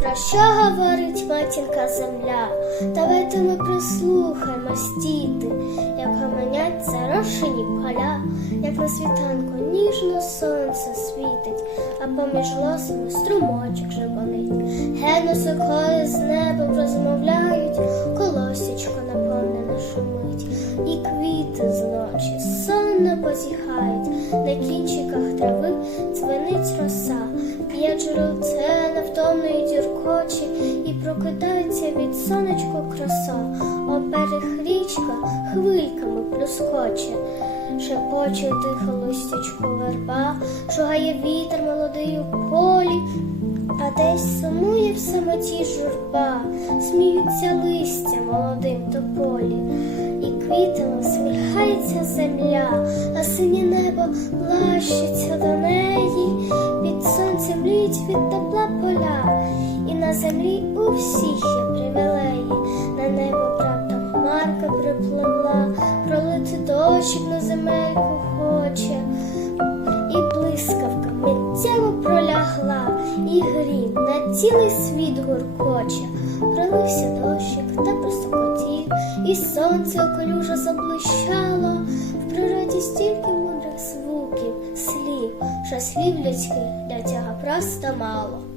Про що говорить матінка земля? Давайте ми прислухаємось, діти, як гомонять зарошені поля, як на світанку ніжно сонце світить, а поміж лосами струмочок жебонить. Генно соколи з небом розмовляють, колосічко наповнене шумить, і квіти з ночі сонно позіхають, на кінчиках трави дзвенить роса, п'є джерелце невтомної діркочі, і прокидається від сонечко краса, о берег річка хвильками плюскоче. Шепоче тихо листячку верба, шугає вітер молодий у полі, а десь сумує в самоті журба, сміються листя молодим тополі, і квітами сміхається земля, а синє небо лащиться до неї, сонцем від тепла поля, і на землі у всіх є привілеї, на небо правда хмарка припливла, пролити дощик на земельку хоче і блискавка миттєво пролягла, і грім на цілий світ гуркоче. Пролився дощик та простокотів, і сонце околюжа заблищало. В природі стільки мудрих звуків, що слів людських для цього просто мало.